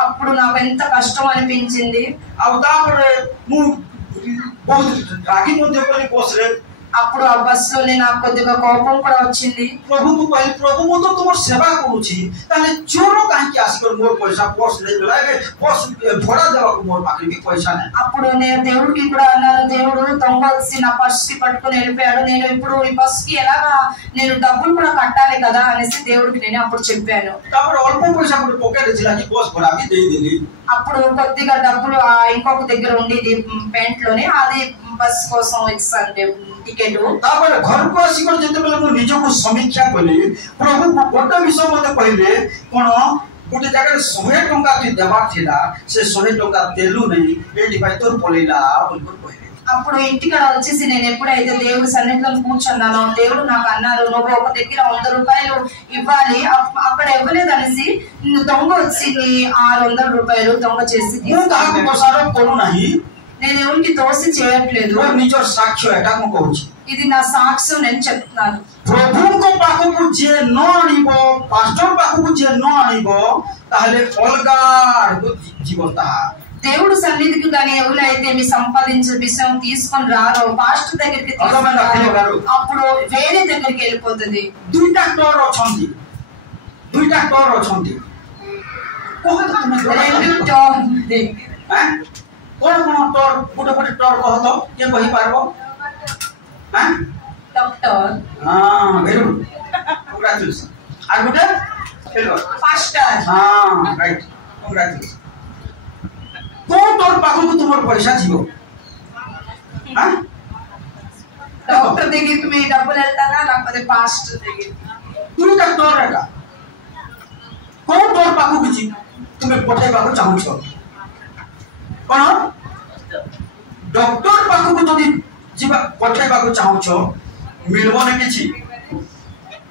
అప్పుడు నాకు ఎంత కష్టం అనిపించింది आ तापरे मु बहुत रागी मध्य कोली बस रे అప్పుడు ఆ బస్ లోనే నాకు కొద్దిగా కోపం కూడా వచ్చింది प्रभु को कहि प्रभु मो तो तुमर सेवा करूची ताले चोर काहे के आसी कर मोर पैसा पर्स ले लागे पर्स भरा देवा को मोर पाखे भी पैसा नहीं అప్పుడు నేను దేవుడికి కూడా అన్నాను దేవుడు దొంగ వచ్చి నా పర్స్ కి పట్టుకొని వెళ్ళిపోయాడు నేను ఇప్పుడు ఈ బస్ కి ఎలాగా నేను డబ్బులు కూడా కట్టాలి కదా అనేసి దేవుడికి నేను అప్పుడు చెప్పాను तापर अल्प पैसा को पॉकेट जिला की बस भरा भी दे देली అప్పుడు కొద్దిగా డబ్బులు ఇంకొక దగ్గర ఉండేది ప్యాంట్ లోనే అది బస్ కోసం ఇచ్చాను టికెట్ तापर घर को आसी कर जते बेले मो निज को समीक्षा कली प्रभु को गोटे विषय मते कहले कोन गोटे जगह 100 टंका की देबा थिला से 100 टंका देलु नहीं एडी भाई तोर पलेला बोल कर कहले అప్పుడు ఇంటికి వచ్చేసి నేను ఎప్పుడైతే దేవుడి సన్నిధిలో కూర్చున్నానో దేవుడు నాకు అన్నారు నువ్వు ఒక దగ్గర 100 రూపాయలు ఇవ్వాలి అక్కడ ఇవ్వలేదు అనేసి దొంగ వచ్చి 600 రూపాయలు దొంగ చేసి నేను ఎవరికి దోషి చేయట్లేదు ନିଜର ସାକ୍ଷ୍ୟ ଏଟା ମୁଁ କହୁଛି ఇది నా సాక్ష్యం నేను చెప్తున్నాను ପ୍ରଭୁଙ୍କ ପାଖକୁ ଯିଏ ନ ଆଣିବ ପାଷ୍ଟର ପାଖକୁ ଯିଏ ନ ଆଣିବ ତାହେଲେ ଅଲଗା ଆଡକୁ ଯିବ ତାହା దేవుడు సన్నిధికి కానీ ఎవరైతే మీ సంపాదించే విషయం తీసుకొని రారో పాస్టర్ దగ్గరికి అప్పుడు వేరే దగ్గరికి వెళ్ళిపోతుంది ଦୁଇଟା ଟର ଅଛନ୍ତି రెండు టోర్ कौन कौन टोर गोटे गोटे टोर कह तो के कहि पारबो हैं डॉक्टर हां वेरी गुड कांग्रेचुलेशन आ गोटे फेलो पास्टर हां राइट कांग्रेचुलेशन कोन टोर पाखु को तुमर पैसा जीवो డాక్టర్ దగ్గరికి మీ డబ్బులు వెళ్తారా లేకపోతే పాస్టర్ దగ్గరికి? ଦୁଇଟା ତୋର ଏକା କୋଉ ତୋର ପାଖକୁ ତୁମେ ପଠେଇବାକୁ ଚାହୁଁଛ? କଣ ଡକ୍ଟର ପାଖକୁ ଯଦି ଯିବା ପଠେଇବାକୁ ଚାହୁଁଛ ମିଳିବନି କିଛି।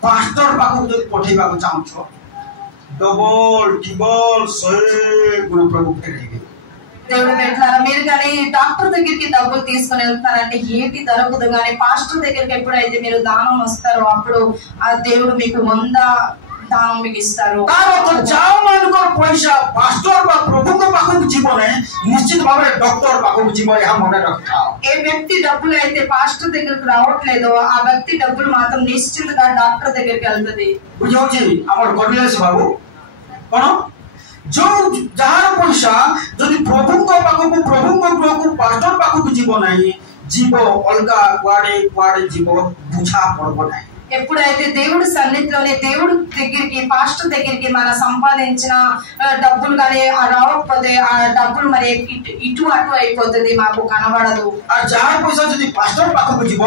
ପାଷ୍ଟର ପାଖକୁ ଯଦି ପଠେଇବାକୁ ଚାହୁଁଛ ଡବଲ ଟ୍ରିବଲ 100 ଗୁଣ ପ୍ରଭୁ ଫେରେଇବେ। దేవుడు పెట్టారా? మీరు కానీ డాక్టర్ దగ్గరికి డబ్బులు తీసుకుని వెళ్తారంటే ఏంటి దొరకదు, కానీ పాస్టర్ దగ్గరికి ఎప్పుడైతే మీరు దానం వస్తారో అప్పుడు ఆ దేవుడు మీకు 100 దానం మీకు ఇస్తారు। ଯାହା ମାନଙ୍କର ପଇସା ପାଷ୍ଟର ବା ପ୍ରଭୁଙ୍କ ପାଖକୁ ଯିବ ନାହିଁ, ନିଶ୍ଚିତ ଭାବରେ ଡକ୍ଟର ପାଖକୁ ଯିବ, ଏହା ମନେ ରଖିଥାଅ। ఏ వ్యక్తి డబ్బులు అయితే పాస్టర్ దగ్గరికి రావట్లేదో ఆ వ్యక్తి డబ్బులు మాత్రం నిశ్చితంగా డాక్టర్ దగ్గరికి వెళ్తుంది। ବୁଝାଉଛି ଆମର କର୍ଣ୍ଣେଲିୟସ ବାବୁ କଣ ଯୋଉ ଯାହାର ପଇସା ଯଦି ପ୍ରଭୁଙ୍କ ପାଖକୁ ପ୍ରଭୁଙ୍କ ଗୃହକୁ ପାଷ୍ଟର ପାଖକୁ ଯିବ ନାହିଁ, ଯିବ ଅଲଗା କୁଆଡେ କୁଆଡେ ଯିବ ବୁଝା ପଡବ ନାହିଁ। ఎప్పుడైతే దేవుడి సన్నిధిలోనే దేవుడి దగ్గరికి పాస్టర్ దగ్గరికి మన సంపాదించిన డబ్బులు కానీ రావకపోతే ఆ డబ్బులు మరి ఇటు అటు అయిపోతుంది, మాకు కనబడదు। আর যার পয়সা যদি পাস্টর পাখକୁ ଯିବ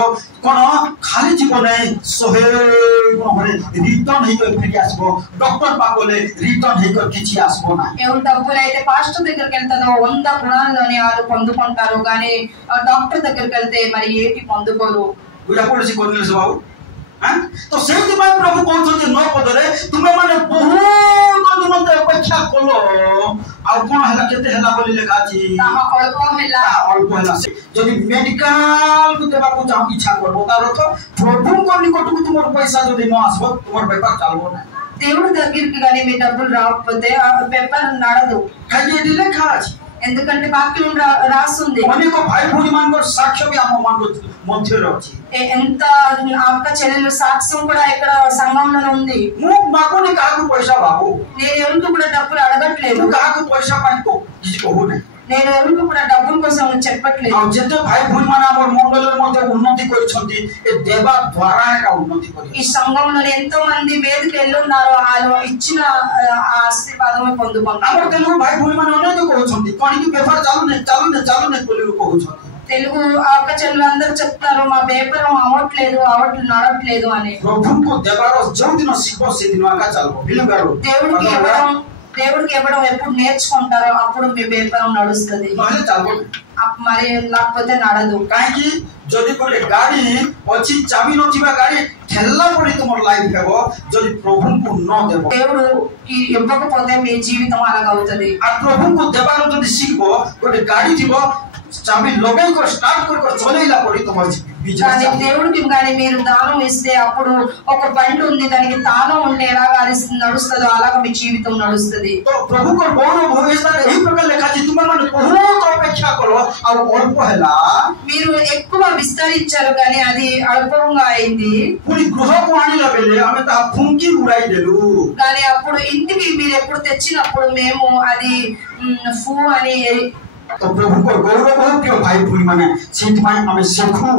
কোন খালি ଯିବ ନାହିଁ, 100 গুণରେ রিটার্ন ହେଇକି ফେରି ଆସିବ। ଡକ୍ଟର ପାଖରେ ରିଟର୍ନ ହେଇକି କିଛି ଆସିବ ନାହିଁ। ఎవరు డబ్బులు అయితే పాస్టర్ దగ్గరికి వెళ్తారో 100 గుణాల్లోనే వాళ్ళు పొందుకుంటారు, కానీ డాక్టర్ దగ్గరికి వెళ్తే మరి ఏటి పొందుకోరు। ବୁଝା ପଡୁଛି କର୍ଣ୍ଣେଲିୟସ ବାବୁ? तो ସେଇଥିପାଇଁ ପ୍ରଭୁ କହୁଛନ୍ତି 9 ପଦରେ ତୁମେ ମାନେ ବହୁତ ନିମନ୍ତେ ଅପେକ୍ଷା କଲ, ଆଉ କଣ ହେଲା କେତେ ହେଲା ବୋଲି ଲେଖା ଅଛି? ଅଳ୍ପ ହେଲା। ଯଦି ମେଡିକାଲକୁ ଦେବାକୁ ଇଚ୍ଛା କରିବ ତାର ତ ପ୍ରଭୁଙ୍କ ନିକଟକୁ ତୁମର ପଇସା ଯଦି ନ ଆସିବ ତୁମର ବେପାର ଚାଲିବ ନାହିଁ। దేవుడి దగ్గరికి కానీ మీ డబ్బులు రాకపోతే ఆ వ్యాపారం నడదు। କାହିଁକି ଏଠି ଲେଖା ଅଛି? ఎందుకంటే వాక్యం రాస్తుంది। ଅନେକ ଭାଇ ଭଉଣୀ ମାନଙ୍କର ସାକ୍ଷ୍ୟ ବି ଆମ ମାନଙ୍କ ମଧ୍ୟରେ ଅଛି। ఎంత అక్క చెల్లెలు సాక్ష్యం కూడా ఇక్కడ సంఘంలో ఉంది। ମୁଁ ମାଗୁନି କାହାକୁ ପଇସା ବାବୁ, నేను ఎవరికి కూడా డబ్బులు అడగట్లేదు, କାହାକୁ ପଇସା ପାଇଁ କିଛି କହୁନାହିଁ, నేను ఎవరికి కూడా డబ్బుల కోసం చెప్పట్లేదు। ଆଉ ଯେତେ ଭାଇ ଭଉଣୀ ମାନେ ଆମର ମଣ୍ଡଳରେ ମଧ୍ୟ ଉନ୍ନତି କରିଛନ୍ତି ଏ ଦେବା ଦ୍ୱାରା ଏକା ଉନ୍ନତି କରି। ఈ సంఘంలో ఎంతో మంది వేదిక వెళ్ళున్నారు, వాళ్ళు ఇచ్చిన ఆశీర్వాదమే పొందుకున్నారు। ଆମର తెలుగు ଭାଇ ଭଉଣୀ ମାନେ ଅନେକ କହୁଛନ୍ତି କଣିକି ବେପାର ଚାଲୁନି ବୋଲି କହୁଛନ୍ତି। తెలుగు అక్క చెల్లెలు అందరూ చెప్తారు మా వ్యాపారం నడవట్లేదు అని। ప్రభువుకు దేవార జౌదిన శివ సేదిన ఆగా చాలబో బిలుగారు। దేవుడికి ఇవ్వడం ఎప్పుడు నేర్చుకుంటారో అప్పుడు మీ వ్యాపారం నడుస్తుంది, మరి లేకపోతే నడదు। କାହିଁକି ଯଦି ଗୋଟେ ଗାଡି ଅଛି ଚାବି ନଥିବା ଗାଡି ଠେଲା ପଡି ତୁମର ଲାଇଫ ହେବ, ଯଦି ପ୍ରଭୁଙ୍କୁ ନ ଦେବ దేవుడు ఇవ్వకపోతే మీ జీవితం అలాగవుతుంది। ఆ ପ୍ରଭୁଙ୍କୁ ଦେବାର ଯଦି ଶିଖିବ, ଗୋଟେ ଗାଡି ଥିବ ଚାବି ଲଗେଇ କରି స్టార్ట్ କରି ଚଲେଇଲା ପଡି ତୁମର కానీ దేవుడికి కానీ మీరు దానం ఇస్తే అప్పుడు ఒక బండి ఉంది, దానికి తాళం ఉంటే ఎలాగా నడుస్తుందో అలాగా మీ జీవితం నడుస్తుంది। ప్రభుଙ୍କ ଗୌରବ ଭବିଷ୍ୟତରେ ଏହି ପ୍ରକାର ଲେଖା ଅଛି, ତୁମେମାନେ ବହୁତ ଅପେକ୍ଷା କର ଆଉ ଅଳ୍ପ ହେଲା। మీరు ఎక్కువ విస్తరించారు కానీ అది అల్పంగా అయింది। ପୁଣି ଗୃହକୁ ଆଣିଲା ବେଳେ ଆମେ ତାହା ଫୁଙ୍କି ଉଡାଇ ଦେଲୁ, కానీ అప్పుడు ఇంటికి మీరు ఎప్పుడు తెచ్చినప్పుడు మేము అది ఫూ అని। तो प्रभु को गौरव हो प्रिय भाई भूणी माने सेठमाय आमे शिखु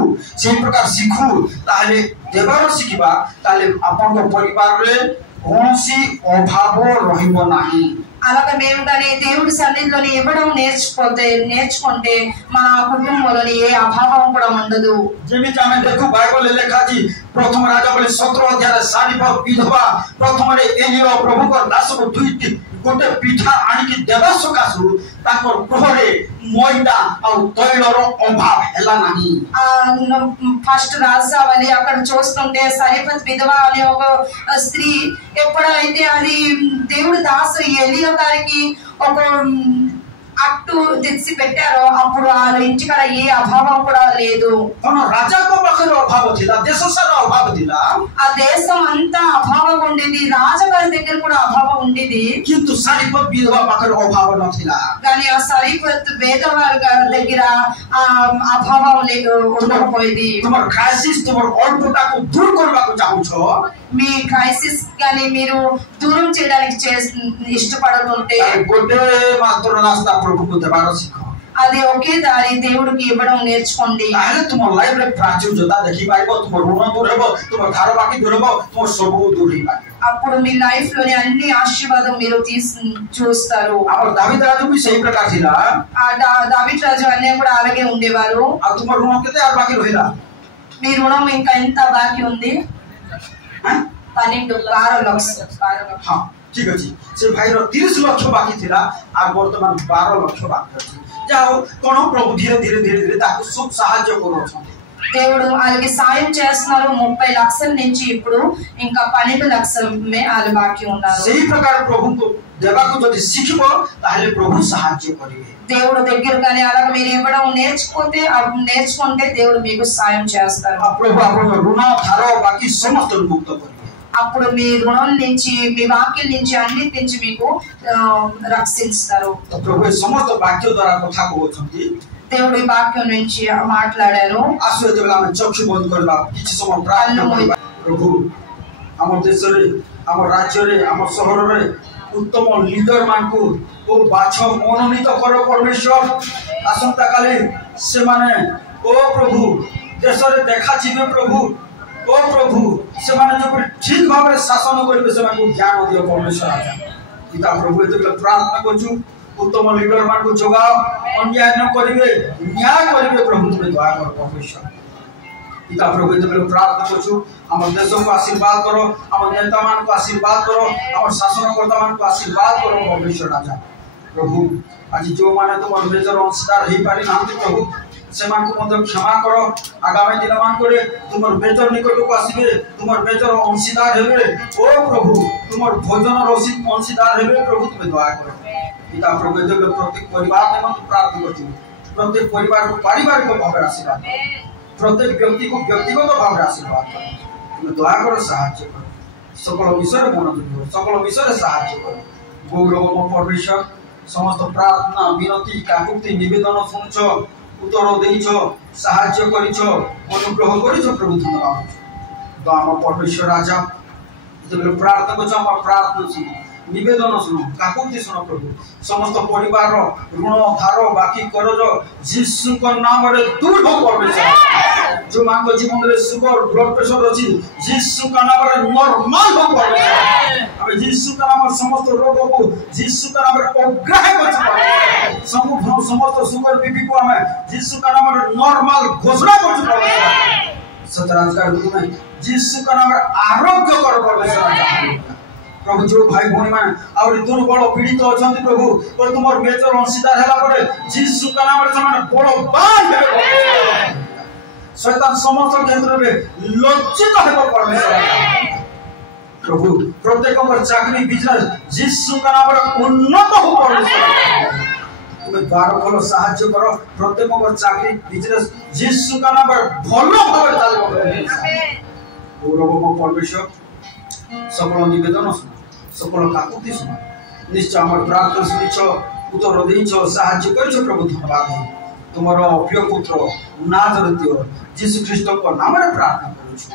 सेही प्रकार शिखु ताले देवार शिखिबा ताले आपन को परिवार रे कोनसी अभाव रहिबो नाही। అలాగే మేము కానీ దేవుడి సన్నిధిలోని ఇవ్వడం నేర్చుకుంటే మన కుటుంబంలోని ఏ అభావం కూడా ఉండదు। ଯେମିତି ଆମେ ଦେଖୁ ବାଇବଲ ଲେଖା ଅଛି ପ୍ରଥମ ରାଜାବଳୀ 17 ଅଧ୍ୟାୟରେ ସାରିଫ ବିଧବା ପ୍ରଥମରେ ଏଲିୟ ପ୍ରଭୁଙ୍କ ଦାସକୁ ଦୁଇଟି ଗୋଟେ ପିଠା ଆଣିକି ଦେବା ସକାଶୁ ତାଙ୍କ ଗୃହରେ ମଇଦା ଆଉ ତୈଳର ଅଭାବ ହେଲା ନାହିଁ। ఫస్ట్ రాజావళి అక్కడ చూస్తుంటే సరిపత్ విధవ అనే ఒక స్త్రీ ఎప్పుడైతే అది దేవుడి దాసు ఎలియా గారికి ఒక అట్టు తెచ్చి పెట్టారో అప్పుడు వాళ్ళ ఇంటికాడ ఏ అభావం కూడా లేదు। రాజాకు పాఖరే అభావ థిలా, దేశ సారా అభావ థిలా, ఆ దేశం అంతా అభావం ఉండేది, రాజగారి దగ్గర కూడా అభావం ఉండేది, కింటు సరిపత్ విధవ పాఖరే అభావ నథిలా, కానీ ఆ సరిపత్ వేదవారి గారి దగ్గర ఆ అభావం ఉండకపోయేది। तुमर क्राइसिस तुमर अल्पताको दूर करबाको चाहछो, మీ క్రైసిస్ కానీ మీరు దూరం చేయడానికి ఇష్టపడుతుంటే गोटे मात्र रास्ता प्रभुको देवार सिख। అది ఒకే దారి దేవుడికి ఇవ్వడం నేర్చుకోండి. ताहले तुम लाइफ रे प्राचुर्यता देखि पाइबो, तुम ऋण दूर हेबो, तुम घर बाकी दूर हेबो, तुम सब दूर ही पाइबो. అప్పుడు మీ లైఫ్ లోని అన్ని ఆశీర్వాదం మీరు చూస్తారు. और दावीद राजू भी सही प्रकार थिला. దావీదు రాజు అనే కూడా అలాగే ఉండేవారు. आ तुम ऋण केते और बाकी रहिला? మీ రుణం ఇంకా ఎంత బాకీ ఉంది? 12 లక్షలు. हां ठीक अछि. से भाई रो 30 लाख बाकी थिला और वर्तमान 12 लाख बाकी अछि. जाओ कोन प्रभु धीरे धीरे धीरे धीरे ताकू सब सहाय्य करो छथि. దేవుడు వాళ్ళకి సాయం చేస్తున్నారు. 30 లక్షల నుంచి ఇప్పుడు ఇంకా 12 లక్షల మే ఆలు బాకీ ఉన్నారు. सही प्रकार प्रभु को देवा को जदि सिखबो ताहले प्रभु सहाय्य करिवे. దేవుడు దగ్గరగానే అలాగ మీరు ఇవ్వడం నేర్చుకుంటే దేవుడు మీకు సాయం చేస్తారు. प्रभु आपण ऋण धार बाकी समस्त मुक्त करिवे. అప్పుడు మీ రుణం నుంచి మీ వాక్యం నుంచి అన్నిటి నుంచి మీకు రక్షిస్తారు. प्रभु समस्त वाक्य द्वारा कथा कहउछंती. దేవుడి వాక్యం నుంచి మాట్లాడారు. आसु जेबला हम चक्षु बंद करला किछि समय प्रार्थना करबा. प्रभु हमर देश रे, हमर राज्य रे, हमर शहर रे उत्तम लीडर मान को ओ बाछ मनोनीत करो परमेश्वर. आसंता काले से माने ओ प्रभु देश रे देखा छिबे प्रभु. ओ प्रभु से माने जो ठीक भाव रे शासन करबे से माने ज्ञान दियो परमेश्वर. पिता प्रभु एते प्रार्थना करछु उत्तम लीडर मान को जोगाओ, अन्याय न करिवे, न्याय करिवे प्रभु. तुम्हें दया करो परमेश्वर. पिता प्रभु एते प्रार्थना करछु हमर देश को आशीर्वाद करो, हमर नेता मान को आशीर्वाद करो, हमर शासनकर्ता मान को आशीर्वाद करो परमेश्वर. राजा प्रभु आज जो माने तुम मेजर अंशदार हे पारि नांती प्रभु से मान को मत क्षमा करो. आगामी दिन मान करे तुमर मेजर निकट को आसीबे, तुमर मेजर अंशदार हेबे. ओ प्रभु तुमर भोजन रसिक अंशदार हेबे प्रभु. तुम्हें दया करो पिता प्रभु एते प्रत्येक परिवार में मत प्रार्थना करछु. प्रत्येक परिवार को पारिवारिक भाव आशीर्वाद, प्रत्येक व्यक्ति को व्यक्तिगत भाव आशीर्वाद. तुम्हें दया करो, साहाय्य करो. सकल विषय मनोযোগ करो, सकल विषय साहाय्य करो. गौरव परमेश्वर समस्त प्रार्थना विनती काकुति निवेदन सुनछ, उत्तर देइछ, साहाय्य करिछ, अनुग्रह करिछ प्रभु. धन्यवाद तो आम परमेश्वर राजा जब प्रार्थना करछ हम प्रार्थना सुनो, निवेदन सुनो, काकुति सुनो प्रभु. समस्त परिवार ऋण धार बाकी करज यीशु को नाम रे दूर हो परमेश्वर. जो मान को जीवन रे शुगर ब्लड प्रेशर अछि यीशु का नाम रे नॉर्मल हो परमेश्वर. अब यीशु का नाम समस्त रोग को यीशु का नाम रे अग्रह करछ. समस्त शुगर बीपी को हमें यीशु का नाम रे नॉर्मल घोषणा करछ परमेश्वर. सतराज का रूप में यीशु का नाम रे आरोग्य कर परमेश्वर. प्रभु जो भाई भौणी मान और दुर्बल पीड़ित अछंती प्रभु और तुमर मेजर अंशदार हैला परे यीशु का नाम रे समान बड़ बाल हेबे. शैतान समस्त क्षेत्र में लज्जित हेबो परमेश्वर. प्रभु प्रत्येक पर चाकरी बिजनेस यीशु का नाम रे उन्नत हो परमेश्वर. तुम्हें द्वार खोलो, साहाय्य करो. प्रत्येक पर चाकरी बिजनेस यीशु का नाम रे भलो भाव चलबो. गौरव परमेश्वर सकल निवेदन सुनो, सकल काकुति सुनो. निश्चय हमर प्रार्थना सुनिछ, उत्तर देइछ, साहाय्य करिछ प्रभु. धन्यवाद. तुमरो प्रिय पुत्र नाजरेत यीशु ख्रीष्ट को नाम रे प्रार्थना करूछु.